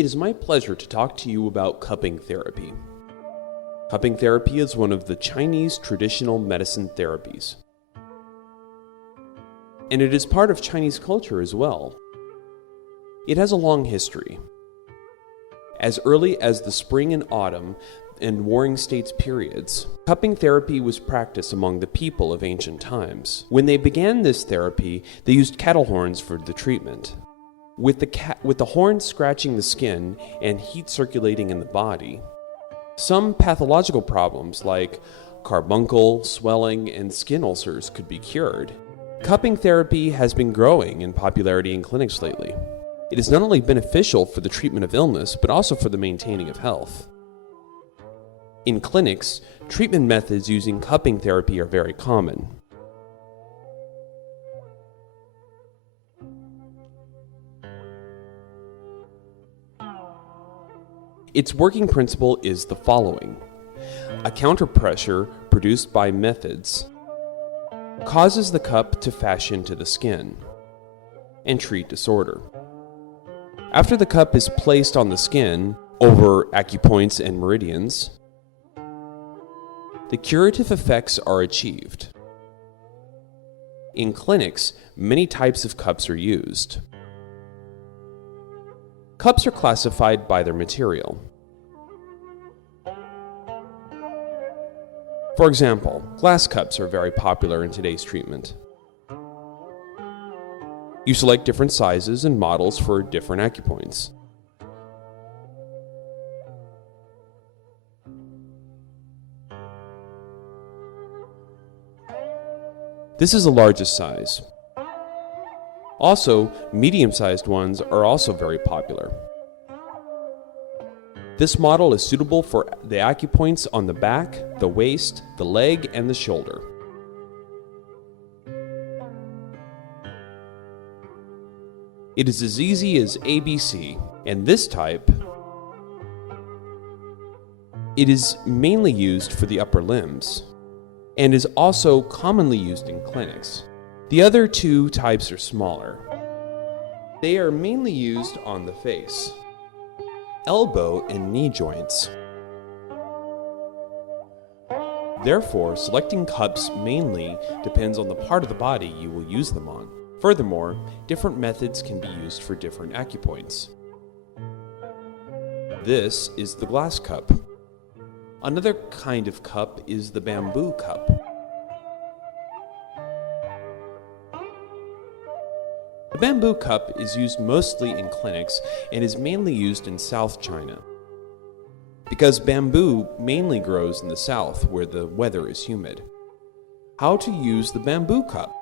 It is my pleasure to talk to you about cupping therapy. Cupping therapy is one of the Chinese traditional medicine therapies. And it is part of Chinese culture as well. It has a long history. As early as the spring and autumn and warring states periods, cupping therapy was practiced among the people of ancient times. When they began this therapy, they used cattle horns for the treatment. With the horns scratching the skin and heat circulating in the body, some pathological problems like carbuncle, swelling, and skin ulcers could be cured. Cupping therapy has been growing in popularity in clinics lately. It is not only beneficial for the treatment of illness, but also for the maintaining of health. In clinics, treatment methods using cupping therapy are very common. Its working principle is the following. A counterpressure produced by methods causes the cup to fashion to the skin and treat disorder. After the cup is placed on the skin over acupoints and meridians, the curative effects are achieved. In clinics, many types of cups are used. Cups are classified by their material. For example, glass cups are very popular in today's treatment. You select different sizes and models for different acupoints. This is the largest size. Also, medium-sized ones are also very popular. This model is suitable for the acupoints on the back, the waist, the leg, and the shoulder. It is as easy as ABC, and this type, it is mainly used for the upper limbs, and is also commonly used in clinics. The other two types are smaller. They are mainly used on the face, elbow, and knee joints. Therefore, selecting cups mainly depends on the part of the body you will use them on. Furthermore, different methods can be used for different acupoints. This is the glass cup. Another kind of cup is the bamboo cup. The bamboo cup is used mostly in clinics and is mainly used in South China, because bamboo mainly grows in the south where the weather is humid. How to use the bamboo cup?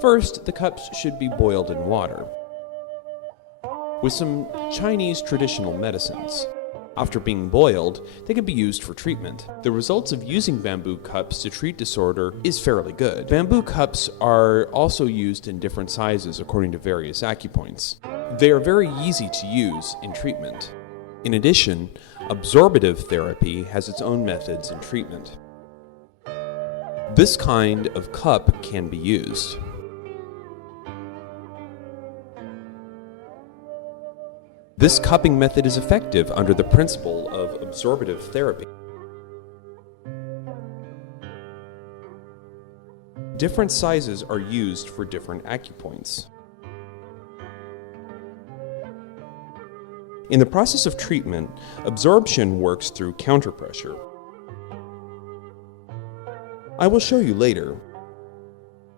First, the cups should be boiled in water with some Chinese traditional medicines. After being boiled, they can be used for treatment. The results of using bamboo cups to treat disorder is fairly good. Bamboo cups are also used in different sizes according to various acupoints. They are very easy to use in treatment. In addition, absorptive therapy has its own methods in treatment. This kind of cup can be used. This cupping method is effective under the principle of absorptive therapy. Different sizes are used for different acupoints. In the process of treatment, absorption works through counterpressure. I will show you later.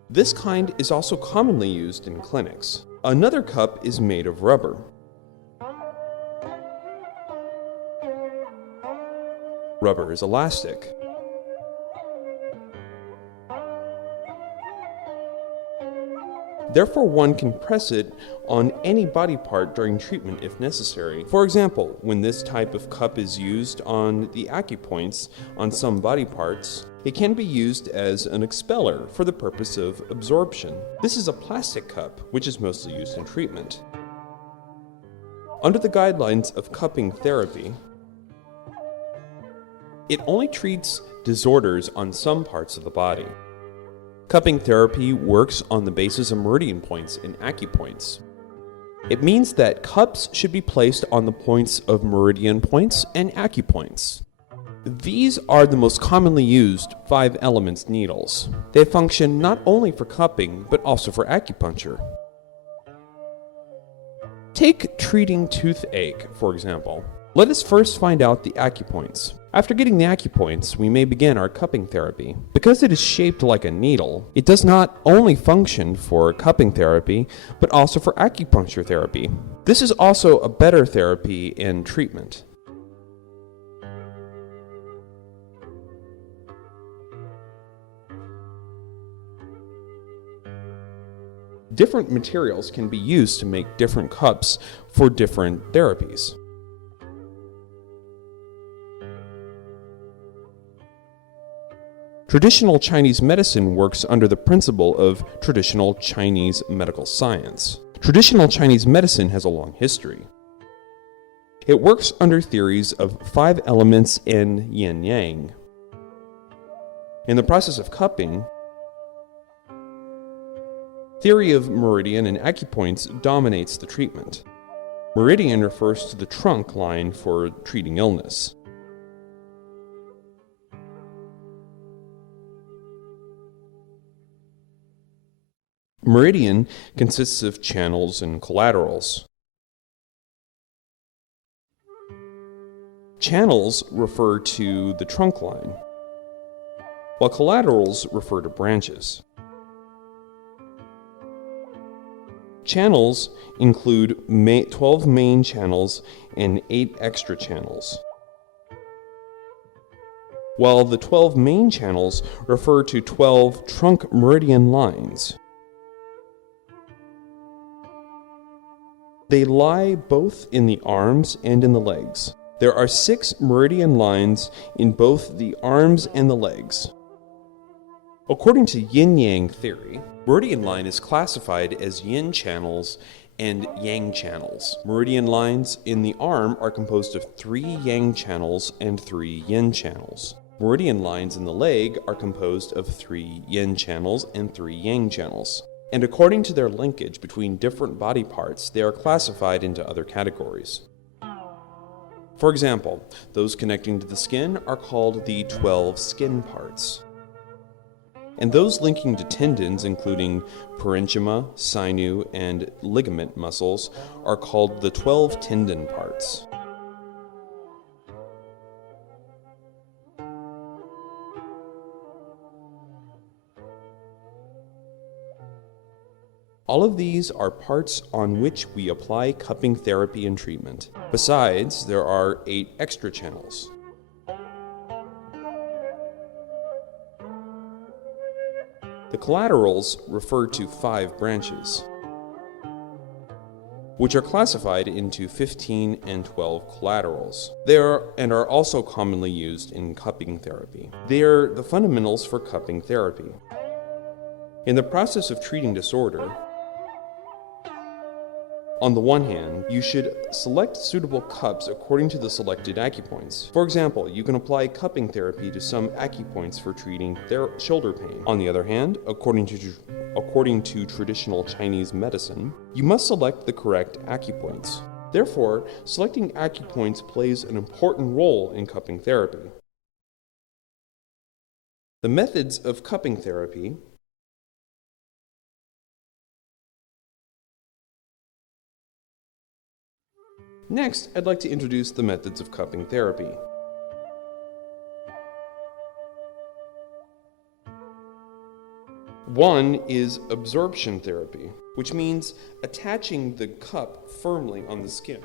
This kind is also commonly used in clinics. Another cup is made of rubber. Rubber is elastic. Therefore, one can press it on any body part during treatment if necessary. For example, when this type of cup is used on the acupoints on some body parts, it can be used as an expeller for the purpose of absorption. This is a plastic cup, which is mostly used in treatment. Under the guidelines of cupping therapy, it only treats disorders on some parts of the body. Cupping therapy works on the basis of meridian points and acupoints. It means that cups should be placed on the points of meridian points and acupoints. These are the most commonly used 5 elements needles. They function not only for cupping, but also for acupuncture. Take treating toothache, for example. Let us first find out the acupoints. After getting the acupoints, we may begin our cupping therapy. Because it is shaped like a needle, it does not only function for cupping therapy, but also for acupuncture therapy. This is also a better therapy in treatment. Different materials can be used to make different cups for different therapies. Traditional Chinese medicine works under the principle of traditional Chinese medical science. Traditional Chinese medicine has a long history. It works under theories of 5 elements in yin-yang. In the process of cupping, theory of meridian and acupoints dominates the treatment. Meridian refers to the trunk line for treating illness. Meridian consists of channels and collaterals. Channels refer to the trunk line, while collaterals refer to branches. Channels include 12 main channels and 8 extra channels, while the 12 main channels refer to 12 trunk meridian lines. They lie both in the arms and in the legs. There are 6 meridian lines in both the arms and the legs. According to yin-yang theory, meridian line is classified as yin channels and yang channels. Meridian lines in the arm are composed of 3 yang channels and 3 yin channels. Meridian lines in the leg are composed of 3 yin channels and 3 yang channels. And according to their linkage between different body parts, they are classified into other categories. For example, those connecting to the skin are called the 12 skin parts. And those linking to tendons, including parenchyma, sinew, and ligament muscles, are called the 12 tendon parts. All of these are parts on which we apply cupping therapy and treatment. Besides, there are 8 extra channels. The collaterals refer to 5 branches, which are classified into 15 and 12 collaterals. They are also commonly used in cupping therapy. They are the fundamentals for cupping therapy. In the process of treating disorder, on the one hand, you should select suitable cups according to the selected acupoints. For example, you can apply cupping therapy to some acupoints for treating shoulder pain. On the other hand, according to traditional Chinese medicine, you must select the correct acupoints. Therefore, selecting acupoints plays an important role in cupping therapy. The methods of cupping therapy . Next, I'd like to introduce the methods of cupping therapy. One is absorption therapy, which means attaching the cup firmly on the skin.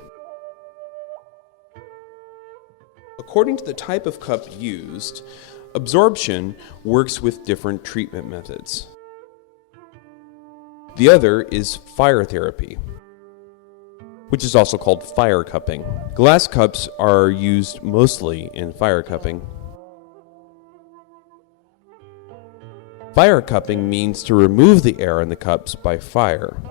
According to the type of cup used, absorption works with different treatment methods. The other is fire therapy, which is also called fire cupping. Glass cups are used mostly in fire cupping. Fire cupping means to remove the air in the cups by fire.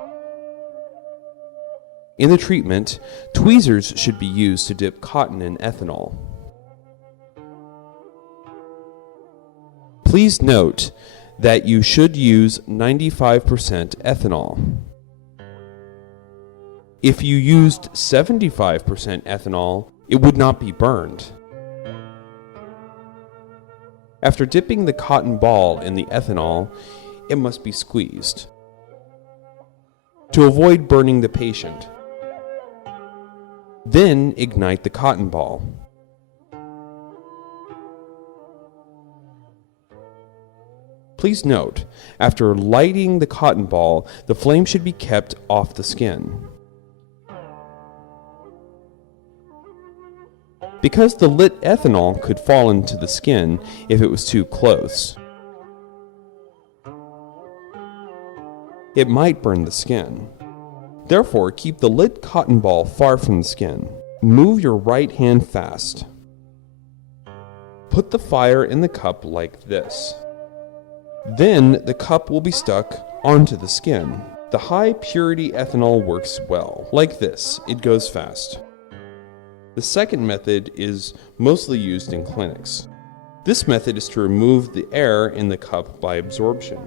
In the treatment, tweezers should be used to dip cotton in ethanol. Please note that you should use 95% ethanol. If you used 75% ethanol, it would not be burned. After dipping the cotton ball in the ethanol, it must be squeezed to avoid burning the patient. Then ignite the cotton ball. Please note, after lighting the cotton ball, the flame should be kept off the skin. Because the lit ethanol could fall into the skin if it was too close. It might burn the skin. Therefore, keep the lit cotton ball far from the skin. Move your right hand fast. Put the fire in the cup like this. Then the cup will be stuck onto the skin. The high purity ethanol works well. Like this, it goes fast. The second method is mostly used in clinics. This method is to remove the air in the cup by absorption.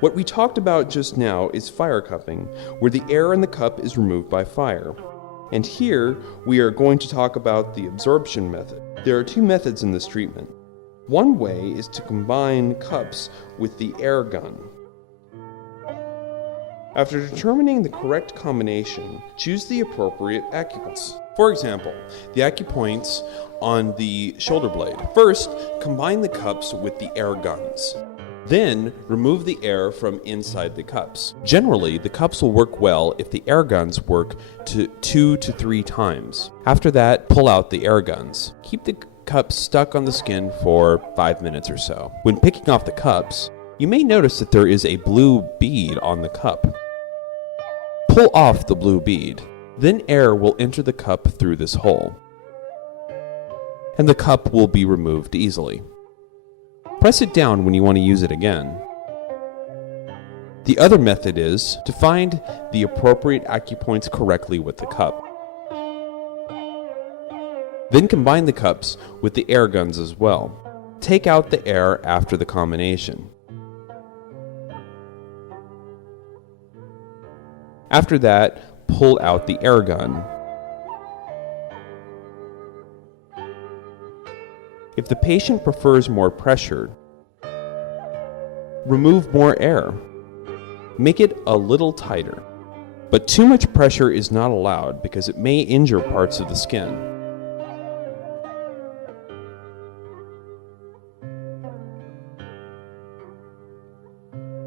What we talked about just now is fire cupping, where the air in the cup is removed by fire. And here we are going to talk about the absorption method. There are two methods in this treatment. One way is to combine cups with the air gun. After determining the correct combination, choose the appropriate acupoints. For example, the acupoints on the shoulder blade. First, combine the cups with the air guns. Then, remove the air from inside the cups. Generally, the cups will work well if the air guns work 2 to 3 times. After that, pull out the air guns. Keep the cups stuck on the skin for 5 minutes or so. When picking off the cups, you may notice that there is a blue bead on the cup. Pull off the blue bead. Then air will enter the cup through this hole, and the cup will be removed easily. Press it down when you want to use it again. The other method is to find the appropriate acupoints correctly with the cup. Then combine the cups with the air guns as well. Take out the air after the combination. After that, pull out the air gun. If the patient prefers more pressure, remove more air. Make it a little tighter. But too much pressure is not allowed because it may injure parts of the skin.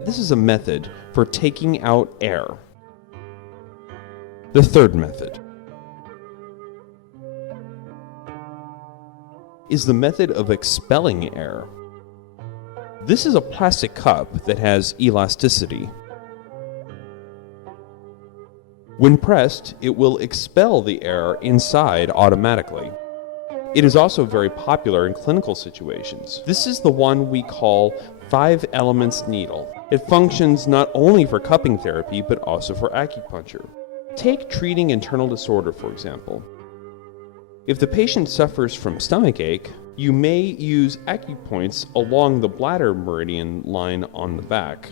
This is a method for taking out air. The third method is the method of expelling air. This is a plastic cup that has elasticity. When pressed, it will expel the air inside automatically. It is also very popular in clinical situations. This is the one we call 5 elements needle. It functions not only for cupping therapy, but also for acupuncture. Take treating internal disorder, for example. If the patient suffers from stomachache, you may use acupoints along the bladder meridian line on the back.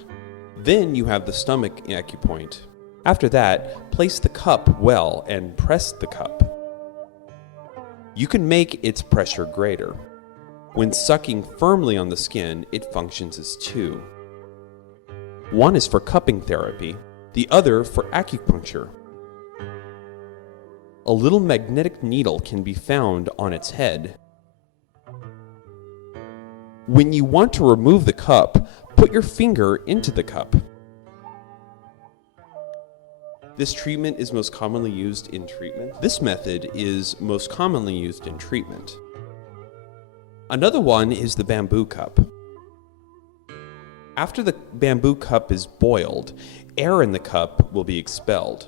Then you have the stomach acupoint. After that, place the cup well and press the cup. You can make its pressure greater. When sucking firmly on the skin, it functions as 2. One is for cupping therapy, the other for acupuncture. A little magnetic needle can be found on its head. When you want to remove the cup, put your finger into the cup. This treatment is most commonly used in treatment. This method is most commonly used in treatment. Another one is the bamboo cup. After the bamboo cup is boiled, air in the cup will be expelled.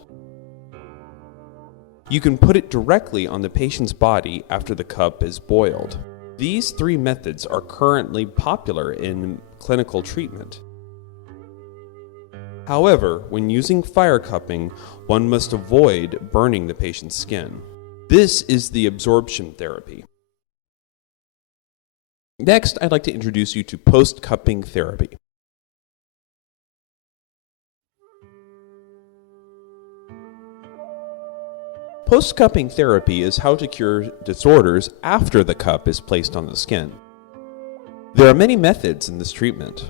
You can put it directly on the patient's body after the cup is boiled. These 3 methods are currently popular in clinical treatment. However, when using fire cupping, one must avoid burning the patient's skin. This is the absorption therapy. Next, I'd like to introduce you to post-cupping therapy. Post-cupping therapy is how to cure disorders after the cup is placed on the skin. There are many methods in this treatment.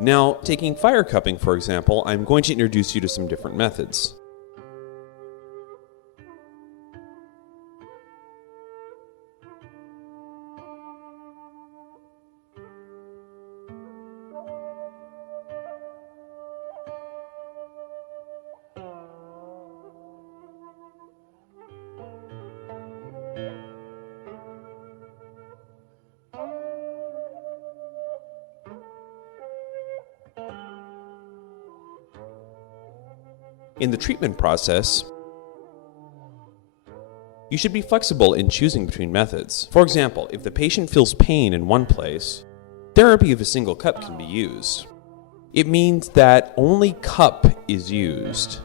Now, taking fire cupping, for example, I'm going to introduce you to some different methods. In the treatment process, you should be flexible in choosing between methods. For example, if the patient feels pain in one place, therapy of a single cup can be used. It means that only cup is used.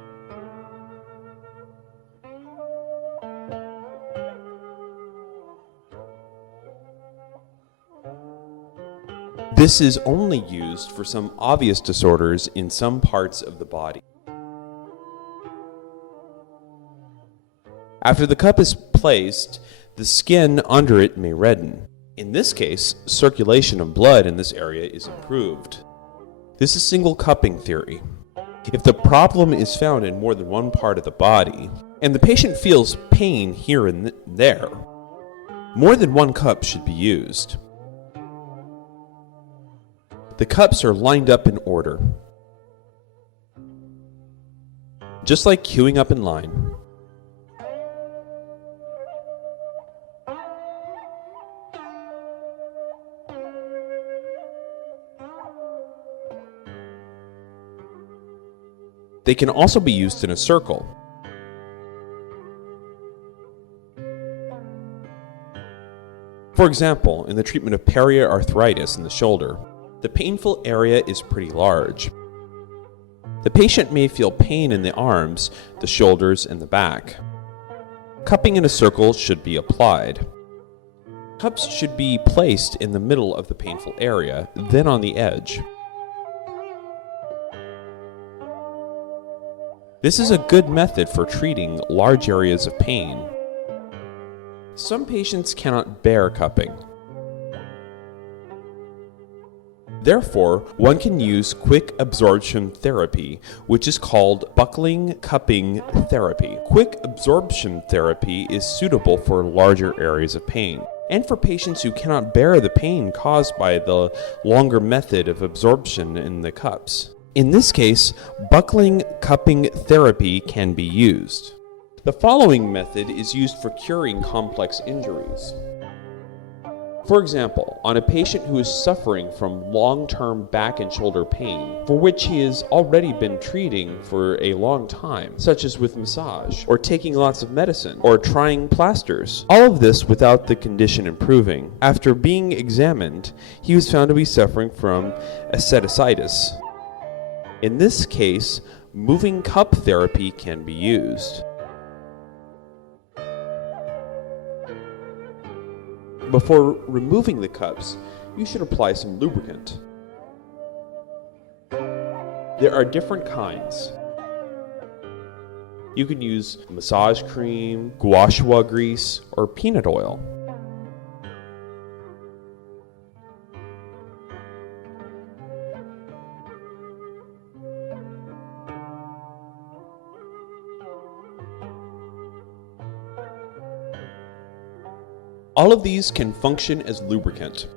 This is only used for some obvious disorders in some parts of the body. After the cup is placed, the skin under it may redden. In this case, circulation of blood in this area is improved. This is single cupping theory. If the problem is found in more than one part of the body, and the patient feels pain here and there, more than one cup should be used. The cups are lined up in order, just like queuing up in line. They can also be used in a circle. For example, in the treatment of periarthritis in the shoulder, the painful area is pretty large. The patient may feel pain in the arms, the shoulders, and the back. Cupping in a circle should be applied. Cups should be placed in the middle of the painful area, then on the edge. This is a good method for treating large areas of pain. Some patients cannot bear cupping. Therefore, one can use quick absorption therapy, which is called buckling cupping therapy. Quick absorption therapy is suitable for larger areas of pain, and for patients who cannot bear the pain caused by the longer method of absorption in the cups. In this case, buckling cupping therapy can be used. The following method is used for curing complex injuries. For example, on a patient who is suffering from long-term back and shoulder pain, for which he has already been treating for a long time, such as with massage, or taking lots of medicine, or trying plasters. All of this without the condition improving. After being examined, he was found to be suffering from ascetitis. In this case, moving cup therapy can be used. Before removing the cups, you should apply some lubricant. There are different kinds. You can use massage cream, gua sha grease, or peanut oil. All of these can function as lubricant.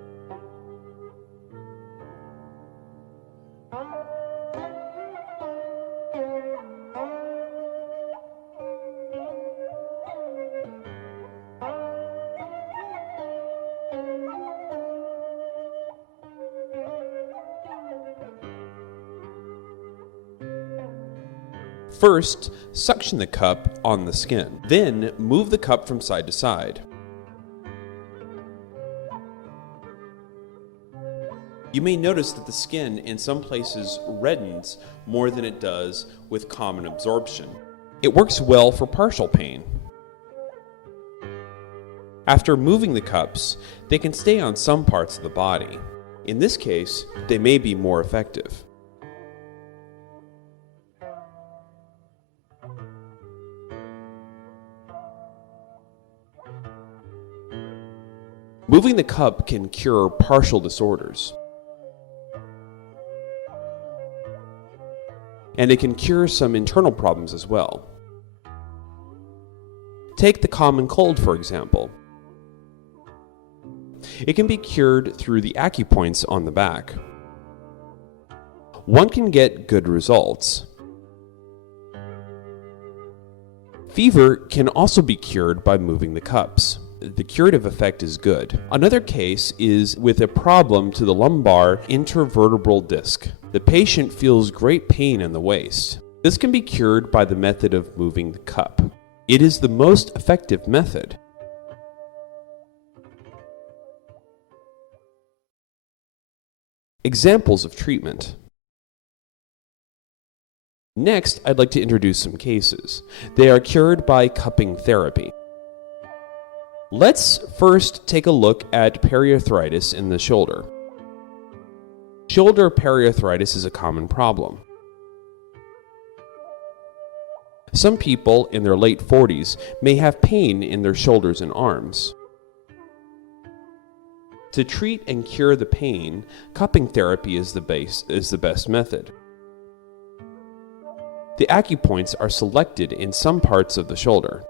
First, suction the cup on the skin. Then, move the cup from side to side. You may notice that the skin in some places reddens more than it does with common absorption. It works well for partial pain. After moving the cups, they can stay on some parts of the body. In this case, they may be more effective. Moving the cup can cure partial disorders. And it can cure some internal problems as well. Take the common cold, for example. It can be cured through the acupoints on the back. One can get good results. Fever can also be cured by moving the cups. The curative effect is good. Another case is with a problem to the lumbar intervertebral disc. The patient feels great pain in the waist. This can be cured by the method of moving the cup. It is the most effective method. Examples of treatment. Next, I'd like to introduce some cases. They are cured by cupping therapy. Let's first take a look at periarthritis in the shoulder. Shoulder periarthritis is a common problem. Some people in their late 40s may have pain in their shoulders and arms. To treat and cure the pain, cupping therapy is the best method. The acupoints are selected in some parts of the shoulder.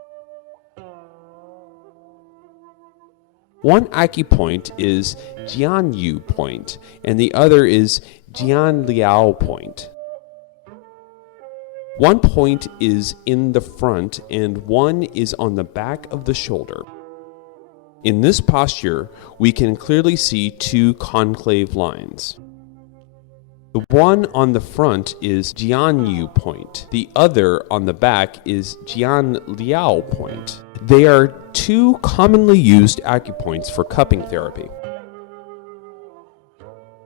One acupoint is Jianyu point, and the other is Jianliao point. One point is in the front and one is on the back of the shoulder. In this posture, we can clearly see two concave lines. The one on the front is Jianyu point. The other on the back is Jianliao point. They are two commonly used acupoints for cupping therapy.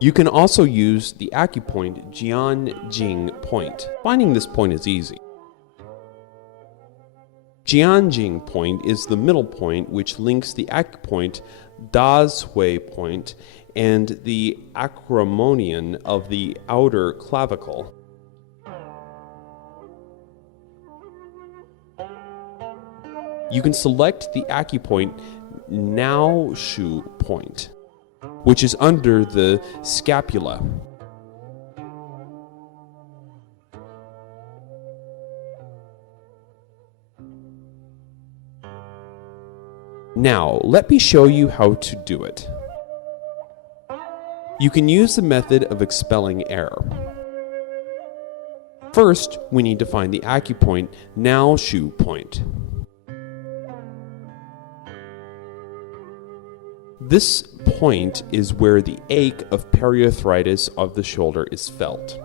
You can also use the acupoint Jianjing point. Finding this point is easy. Jianjing point is the middle point which links the acupoint Dashui point and the acromonion of the outer clavicle. You can select the acupoint Naoshu point, which is under the scapula. Now, let me show you how to do it. You can use the method of expelling air. First, we need to find the acupoint Naoshu point. This point is where the ache of periarthritis of the shoulder is felt.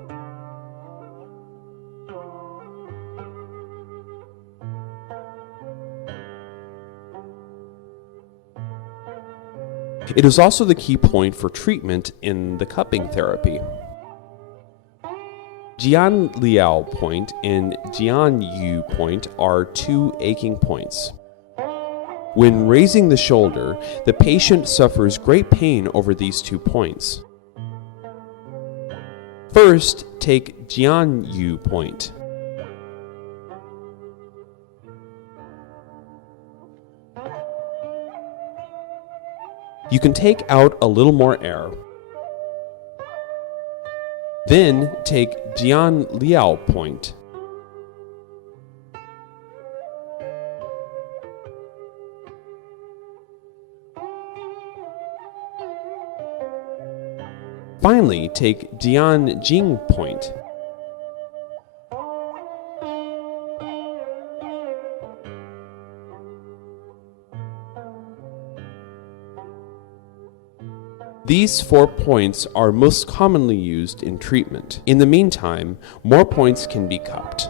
It is also the key point for treatment in the cupping therapy. Jianliao point and Jianyu point are two aching points. When raising the shoulder, the patient suffers great pain over these 2 points. First, take Jianyu point. You can take out a little more air. Then take Jianliao point. Finally, take Jianjing point. These 4 points are most commonly used in treatment. In the meantime, more points can be cupped.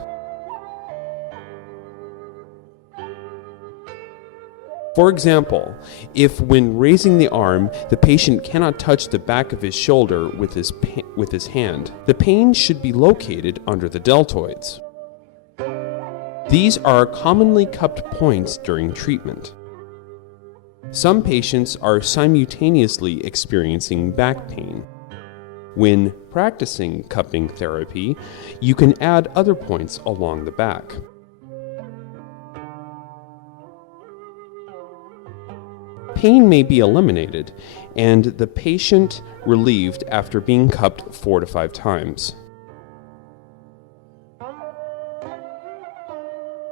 For example, if when raising the arm, the patient cannot touch the back of his shoulder with his hand, the pain should be located under the deltoids. These are commonly cupped points during treatment. Some patients are simultaneously experiencing back pain. When practicing cupping therapy, you can add other points along the back. pain may be eliminated and the patient relieved after being cupped 4 to 5 times.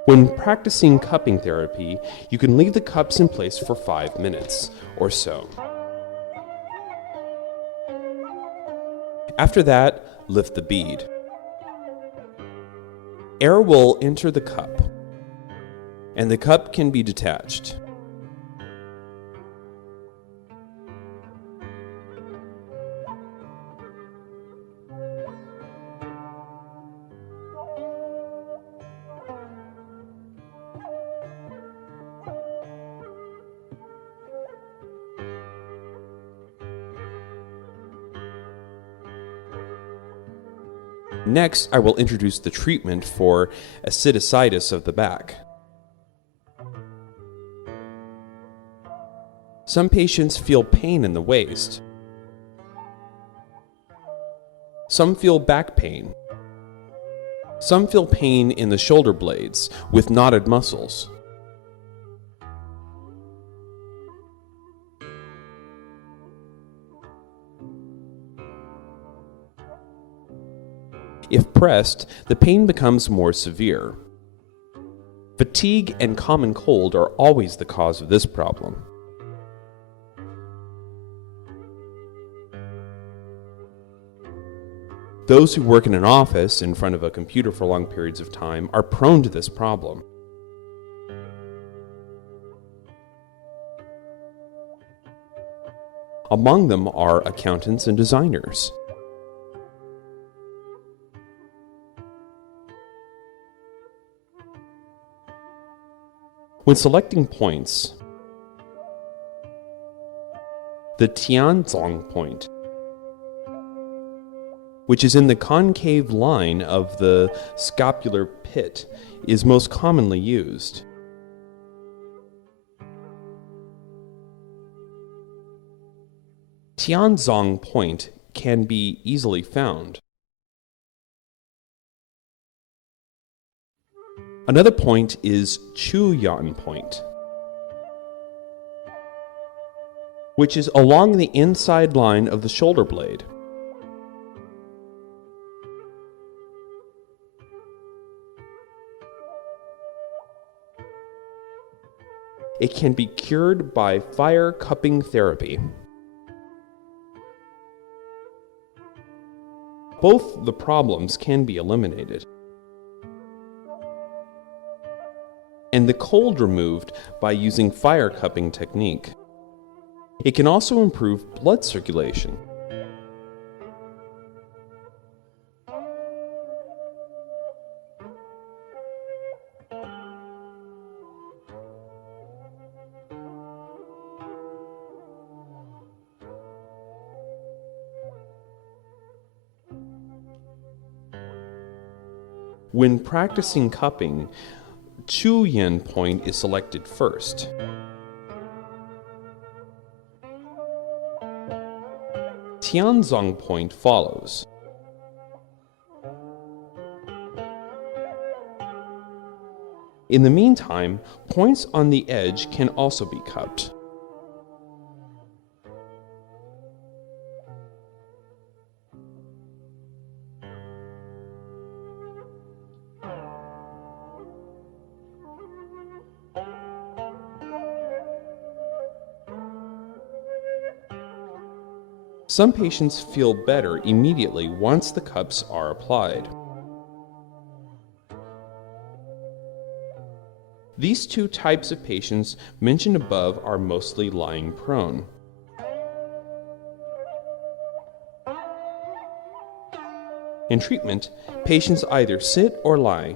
When practicing cupping therapy, you can leave the cups in place for 5 minutes or so. After that, lift the bead. Air will enter the cup, and the cup can be detached. Next, I will introduce the treatment for ascititis of the back. Some patients feel pain in the waist. Some feel back pain. Some feel pain in the shoulder blades with knotted muscles. If pressed, the pain becomes more severe. Fatigue and common cold are always the cause of this problem. Those who work in an office in front of a computer for long periods of time are prone to this problem. Among them are accountants and designers. When selecting points, the Tianzong point, which is in the concave line of the scapular pit, is most commonly used. Tianzong point can be easily found. Another point is Chuyan point, which is along the inside line of the shoulder blade. It can be cured by fire cupping therapy. Both the problems can be eliminated, and the cold removed by using fire cupping technique. It can also improve blood circulation. When practicing cupping, Chuyan point is selected first. Tianzong point follows. In the meantime, points on the edge can also be cupped. Some patients feel better immediately once the cups are applied. These two types of patients mentioned above are mostly lying prone. In treatment, patients either sit or lie.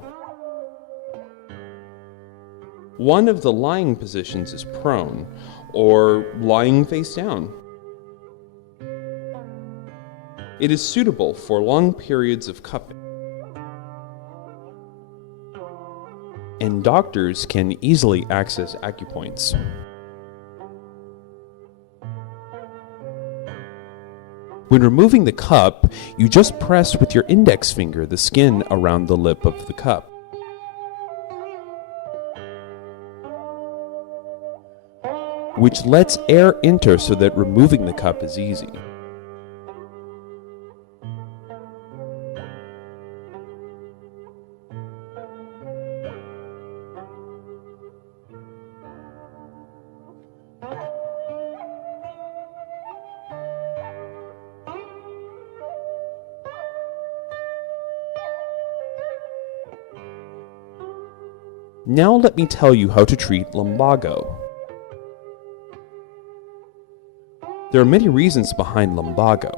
One of the lying positions is prone, or lying face down. It is suitable for long periods of cupping, and doctors can easily access acupoints. When removing the cup, you just press with your index finger the skin around the lip of the cup. which lets air enter so that removing the cup is easy. Now let me tell you how to treat lumbago. There are many reasons behind lumbago.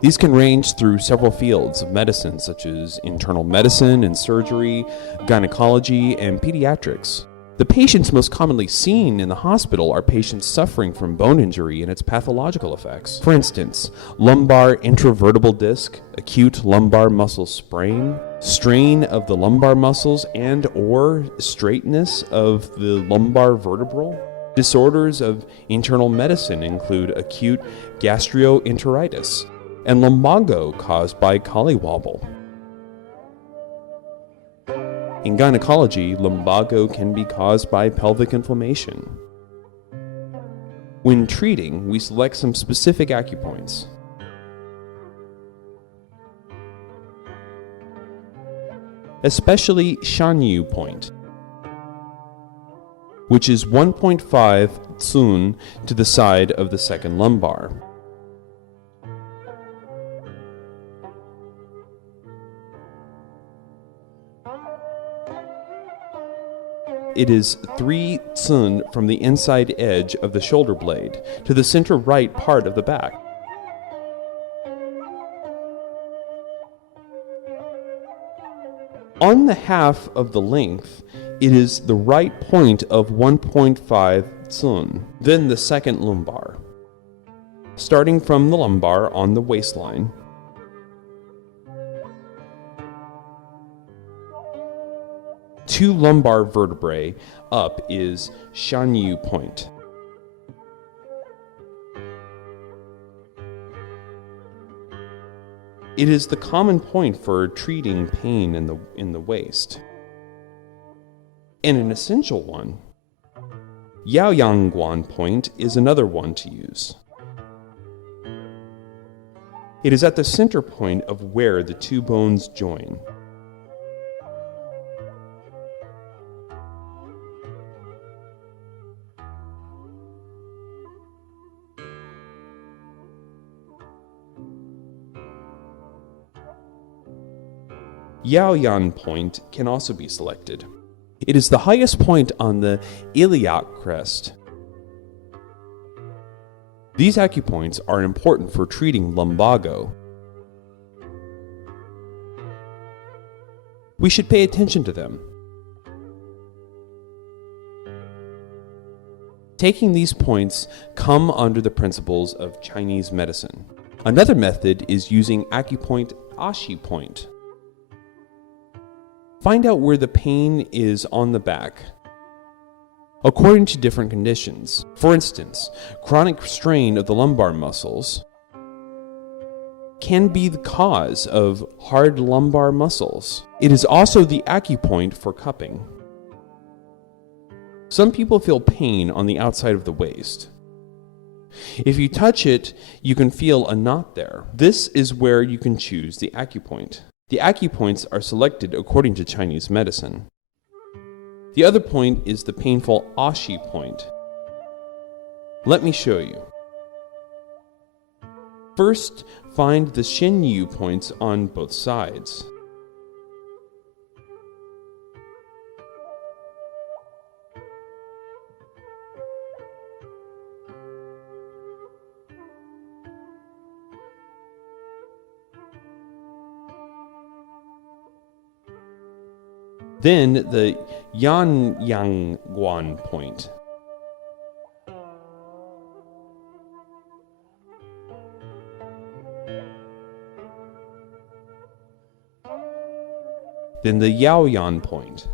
These can range through several fields of medicine, such as internal medicine and surgery, gynecology, and pediatrics. The patients most commonly seen in the hospital are patients suffering from bone injury and its pathological effects. For instance, lumbar intravertebral disc, acute lumbar muscle sprain, strain of the lumbar muscles and/or straightness of the lumbar vertebral. Disorders of internal medicine include acute gastroenteritis and lumbago caused by collywobble. In gynecology, lumbago can be caused by pelvic inflammation. When treating, we select some specific acupoints. Especially Shanyu point, which is 1.5 tsun to the side of the second lumbar. It is 3 tsun from the inside edge of the shoulder blade to the center right part of the back. On the half of the length, it is the right point of 1.5 tsun, then the second lumbar. Starting from the lumbar on the waistline, two lumbar vertebrae up is Shanyu point. It is the common point for treating pain in the waist. And an essential one, Yaoyangguan point, is another one to use. It is at the center point of where the two bones join. Yaoyan point can also be selected. It is the highest point on the iliac crest. These acupoints are important for treating lumbago. We should pay attention to them. Taking these points come under the principles of Chinese medicine. Another method is using acupoint Ashi point. Find out where the pain is on the back, according to different conditions. For instance, chronic strain of the lumbar muscles can be the cause of hard lumbar muscles. It is also the acupoint for cupping. Some people feel pain on the outside of the waist. If you touch it, you can feel a knot there. This is where you can choose the acupoint. The acupoints are selected according to Chinese medicine. The other point is the painful Ashi point. Let me show you. First, find the Shinyu points on both sides. Then the Yanyangguan point. Then the Yaoyan point.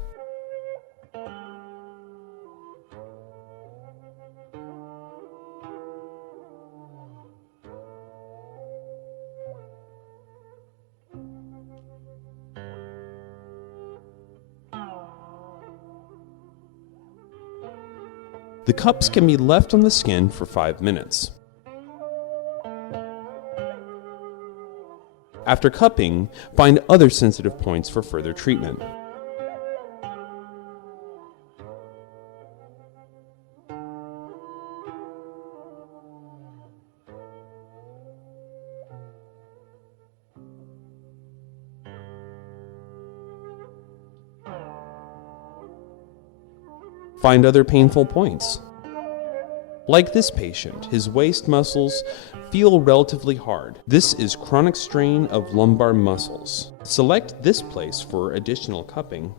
The cups can be left on the skin for 5 minutes. After cupping, find other sensitive points for further treatment. Find other painful points. Like this patient, his waist muscles feel relatively hard. This is chronic strain of lumbar muscles. Select this place for additional cupping.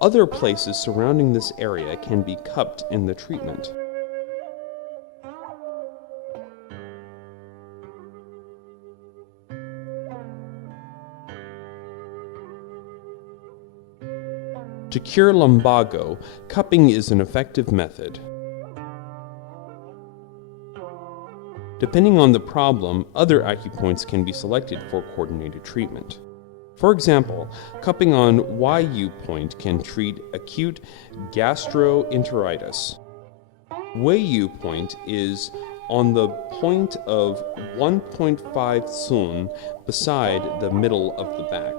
Other places surrounding this area can be cupped in the treatment. To cure lumbago, cupping is an effective method. Depending on the problem, other acupoints can be selected for coordinated treatment. For example, cupping on YU point can treat acute gastroenteritis. WU point is on the point of 1.5 sun beside the middle of the back.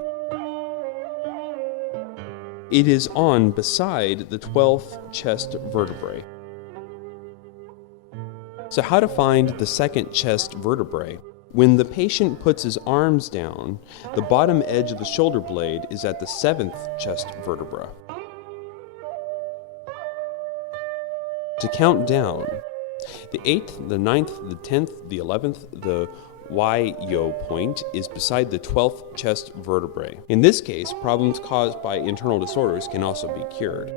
It is on beside the 12th chest vertebrae. So how to find the second chest vertebrae? When the patient puts his arms down, the bottom edge of the shoulder blade is at the 7th chest vertebra. To count down, the 8th, the 9th, the 10th, the 11th, the YO point is beside the 12th chest vertebrae. In this case, problems caused by internal disorders can also be cured.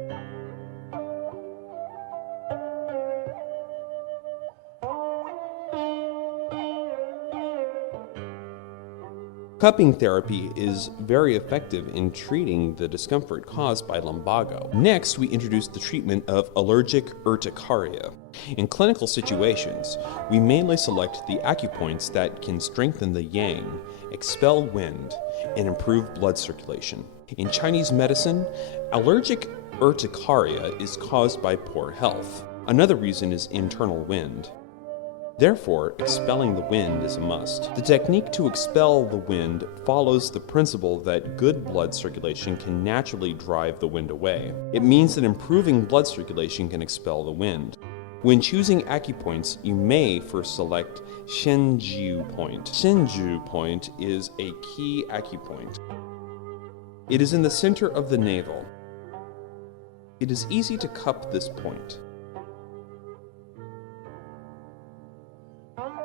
Cupping therapy is very effective in treating the discomfort caused by lumbago. Next, we introduce the treatment of allergic urticaria. In clinical situations, we mainly select the acupoints that can strengthen the yang, expel wind, and improve blood circulation. In Chinese medicine, allergic urticaria is caused by poor health. Another reason is internal wind. Therefore, expelling the wind is a must. The technique to expel the wind follows the principle that good blood circulation can naturally drive the wind away. It means that improving blood circulation can expel the wind. When choosing acupoints, you may first select Shenju point. Shenju point is a key acupoint. It is in the center of the navel. It is easy to cup this point.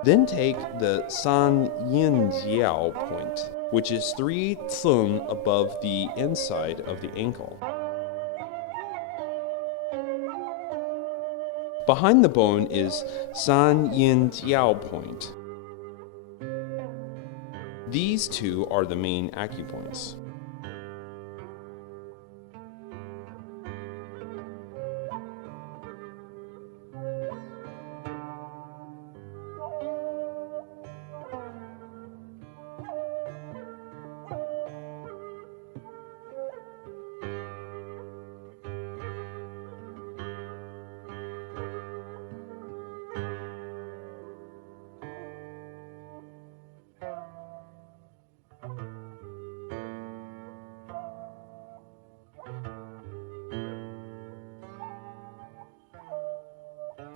Then take the San Yin Jiao point, which is 3 cun above the inside of the ankle. Behind the bone is San Yin Jiao point. These two are the main acupoints.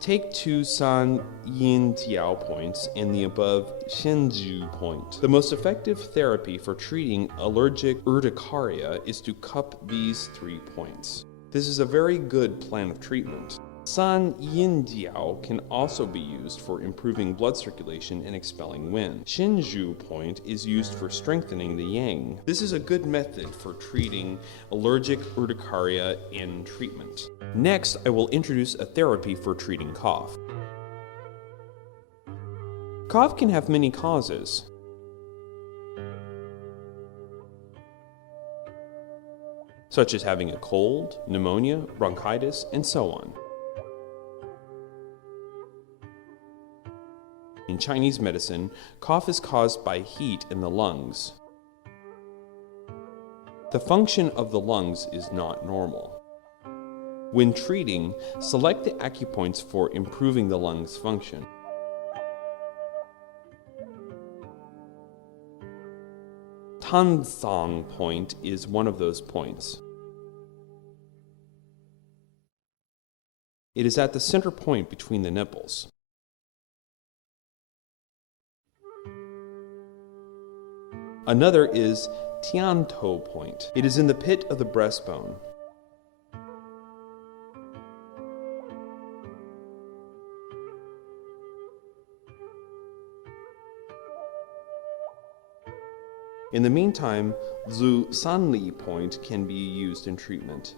Take 2 San Yin Jiao points and the above Shenju point. The most effective therapy for treating allergic urticaria is to cup these 3 points. This is a very good plan of treatment. San Yin Jiao can also be used for improving blood circulation and expelling wind. Shenju point is used for strengthening the yang. This is a good method for treating allergic urticaria in treatment. Next, I will introduce a therapy for treating cough. Cough can have many causes. Such as having a cold, pneumonia, bronchitis, and so on. In Chinese medicine, cough is caused by heat in the lungs. The function of the lungs is not normal. When treating, select the acupoints for improving the lungs' function. Tanzang point is one of those points. It is at the center point between the nipples. Another is Tiantou point. It is in the pit of the breastbone. In the meantime, Zhu Sanli point can be used in treatment.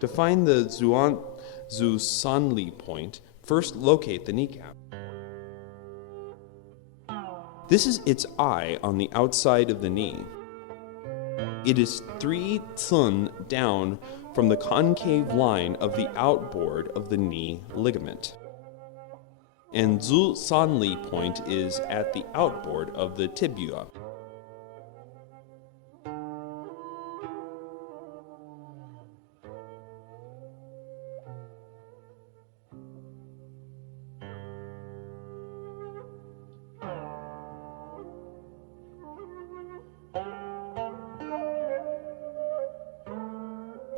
To find the Zhu Sanli point, first locate the kneecap. This is its eye on the outside of the knee. It is 3 cun down from the concave line of the outboard of the knee ligament. And Zhu Sanli point is at the outboard of the tibia.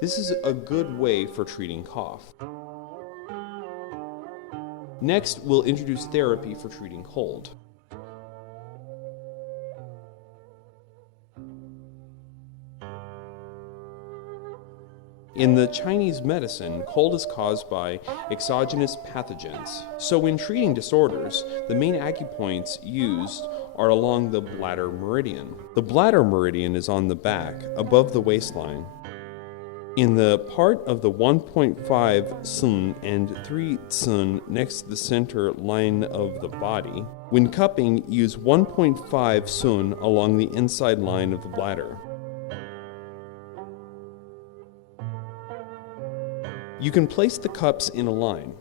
This is a good way for treating cough. Next, we'll introduce therapy for treating cold. In the Chinese medicine, cold is caused by exogenous pathogens. So when treating disorders, the main acupoints used are along the bladder meridian. The bladder meridian is on the back, above the waistline. In the part of the 1.5 cun and 3 cun next to the center line of the body, when cupping, use 1.5 cun along the inside line of the bladder. You can place the cups in a line.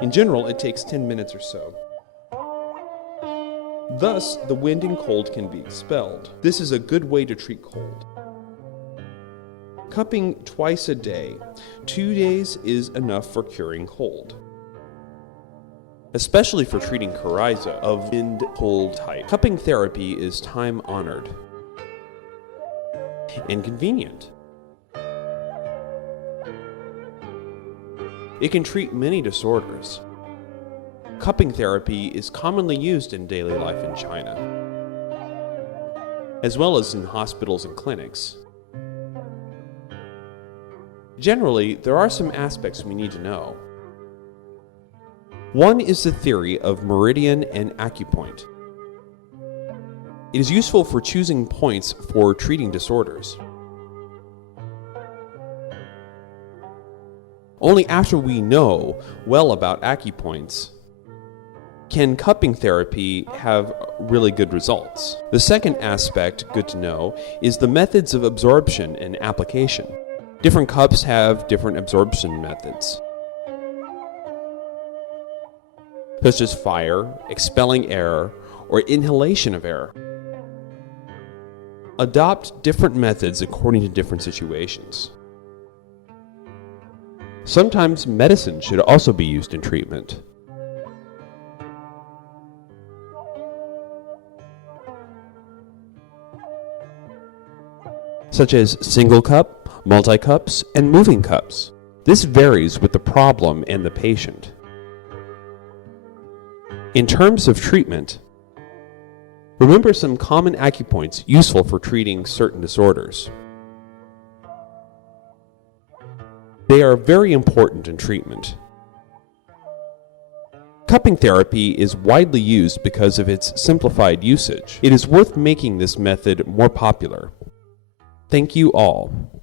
In general, it takes 10 minutes or so. Thus, the wind and cold can be expelled. This is a good way to treat cold. Cupping twice a day. 2 days is enough for curing cold, especially for treating coryza of wind-cold type. Cupping therapy is time-honored and convenient. It can treat many disorders. Cupping therapy is commonly used in daily life in China, as well as in hospitals and clinics. Generally, there are some aspects we need to know. One is the theory of meridian and acupoint. It is useful for choosing points for treating disorders. Only after we know well about acupoints can cupping therapy have really good results. The second aspect, good to know, is the methods of absorption and application. Different cups have different absorption methods. such as fire, expelling air, or inhalation of air. Adopt different methods according to different situations. Sometimes medicine should also be used in treatment. Such as single cup, multi-cups, and moving cups. This varies with the problem and the patient. In terms of treatment, remember some common acupoints useful for treating certain disorders. They are very important in treatment. Cupping therapy is widely used because of its simplified usage. It is worth making this method more popular. Thank you all.